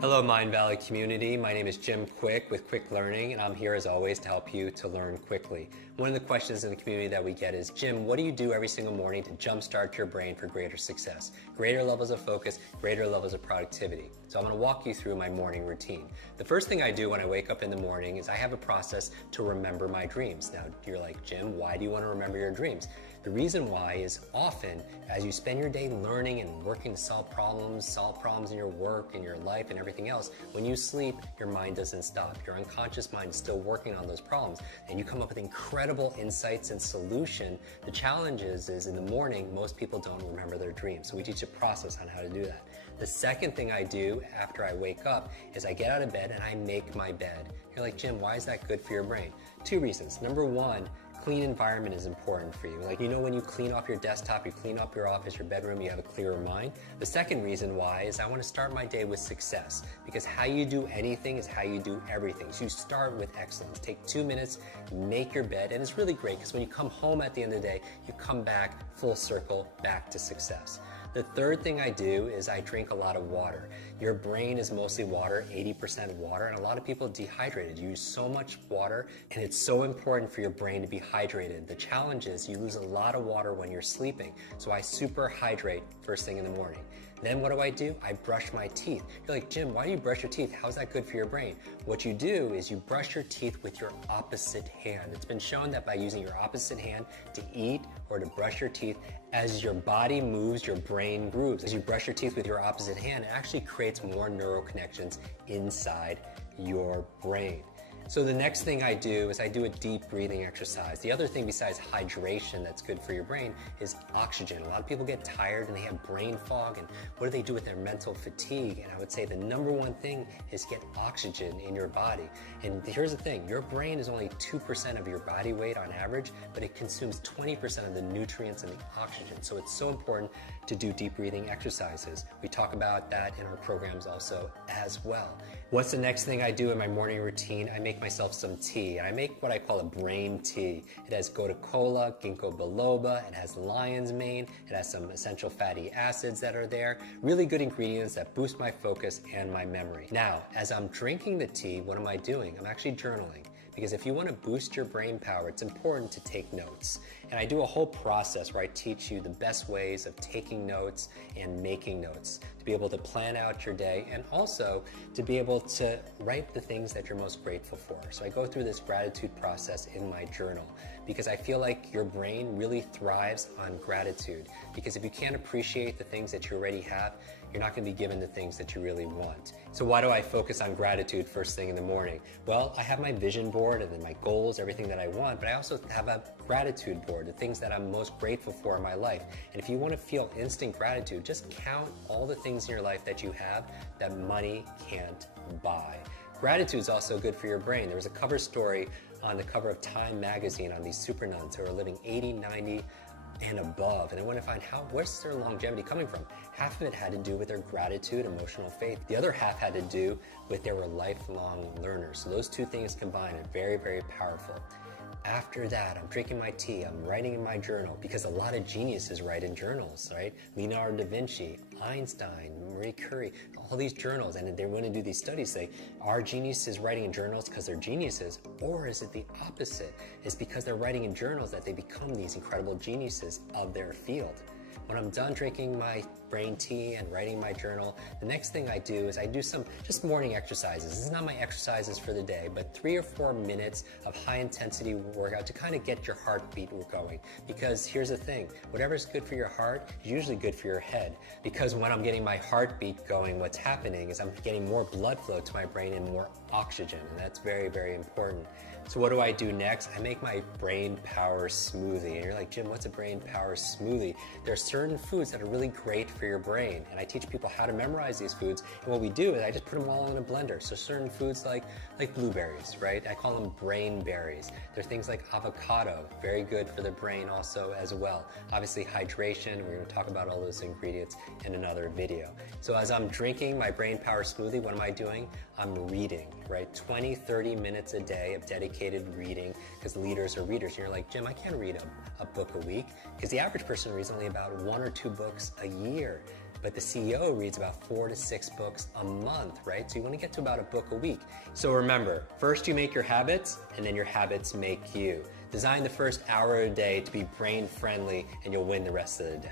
Hello Mind Valley community, my name is Jim Kwik with Kwik Learning, and I'm here as always to help you to learn quickly. One of the questions in the community that we get is, Jim, what do you do every single morning to jumpstart your brain for greater success? Greater levels of focus, greater levels of productivity. So I'm going to walk you through my morning routine. The first thing I do when I wake up in the morning is I have a process to remember my dreams. Now you're like, Jim, why do you want to remember your dreams? The reason why is often as you spend your day learning and working to solve problems in your work, in your life, and everything else, when you sleep, your mind doesn't stop. Your unconscious mind is still working on those problems, and you come up with incredible insights and solution. The challenge is in the morning, most people don't remember their dreams, so we teach a process on how to do that. The second thing I do after I wake up is I get out of bed and I make my bed. You're like, Jim, why is that good for your brain? Two reasons. Number one, clean environment is important for you. Like, when you clean off your desktop, you clean up your office, your bedroom, you have a clearer mind. The second reason why is I want to start my day with success, because how you do anything is how you do everything. So you start with excellence. Take 2 minutes, make your bed, and it's really great because when you come home at the end of the day, you come back full circle back to success. The third thing I do is I drink a lot of water. Your brain is mostly water, 80% water, and a lot of people are dehydrated. You use so much water, and it's so important for your brain to be hydrated. The challenge is you lose a lot of water when you're sleeping, so I super hydrate first thing in the morning. Then what do? I brush my teeth. You're like, Jim, why do you brush your teeth? How's that good for your brain? What you do is you brush your teeth with your opposite hand. It's been shown that by using your opposite hand to eat or to brush your teeth, as your body moves, your brain grooves. As you brush your teeth with your opposite hand, it actually creates more neural connections inside your brain. So the next thing I do is I do a deep breathing exercise. The other thing besides hydration that's good for your brain is oxygen. A lot of people get tired and they have brain fog, and what do they do with their mental fatigue? And I would say the number one thing is get oxygen in your body. And here's the thing, your brain is only 2% of your body weight on average, but it consumes 20% of the nutrients and the oxygen. So it's so important to do deep breathing exercises. We talk about that in our programs also as well. What's the next thing I do in my morning routine? I make myself some tea, and I make what I call a brain tea. It has gotu kola, ginkgo biloba, it has lion's mane, it has some essential fatty acids that are there, really good ingredients that boost my focus and my memory. Now, as I'm drinking the tea, what am I doing? I'm actually journaling. Because if you want to boost your brain power, it's important to take notes. And I do a whole process where I teach you the best ways of taking notes and making notes to be able to plan out your day and also to be able to write the things that you're most grateful for. So I go through this gratitude process in my journal because I feel like your brain really thrives on gratitude. Because if you can't appreciate the things that you already have, you're not going to be given the things that you really want. So why do I focus on gratitude first thing in the morning? Well, I have my vision board and then my goals, everything that I want, but I also have a gratitude board, the things that I'm most grateful for in my life. And if you want to feel instant gratitude, just count all the things in your life that you have that money can't buy. Gratitude is also good for your brain. There was a cover story on the cover of Time magazine on these super nuns who are living 80, 90, and above, and I want to find where's their longevity coming from. Half of it had to do with their gratitude, emotional faith. The other half had to do with they were lifelong learners. So those two things combined are very, very powerful. After that, I'm drinking my tea, I'm writing in my journal, because a lot of geniuses write in journals, right? Leonardo da Vinci, Einstein, Marie Curie, all these journals, and they want to do these studies, say, are geniuses writing in journals because they're geniuses, or is it the opposite? It's because they're writing in journals that they become these incredible geniuses of their field. When I'm done drinking my brain tea and writing my journal, the next thing I do is I do some just morning exercises. This is not my exercises for the day, but 3 or 4 minutes of high intensity workout to kind of get your heartbeat going. Because here's the thing, whatever's good for your heart is usually good for your head. Because when I'm getting my heartbeat going, what's happening is I'm getting more blood flow to my brain and more oxygen, and that's very, very important. So what do I do next? I make my brain power smoothie. And you're like, Jim, what's a brain power smoothie? There are certain foods that are really great for your brain, and I teach people how to memorize these foods. And what we do is I just put them all in a blender. So certain foods like blueberries, right? I call them brain berries. There are things like avocado, very good for the brain also as well. Obviously hydration, we're going to talk about all those ingredients in another video. So as I'm drinking my brain power smoothie, what am I doing? I'm reading, right? 20, 30 minutes a day of dedicated reading, because leaders are readers. And you're like, Jim, I can't read a book a week, because the average person reads only about 1 or 2 books a year. But the CEO reads about 4 to 6 books a month, right? So you want to get to about a book a week. So remember, first you make your habits, and then your habits make you. Design the first hour a day to be brain friendly, and you'll win the rest of the day.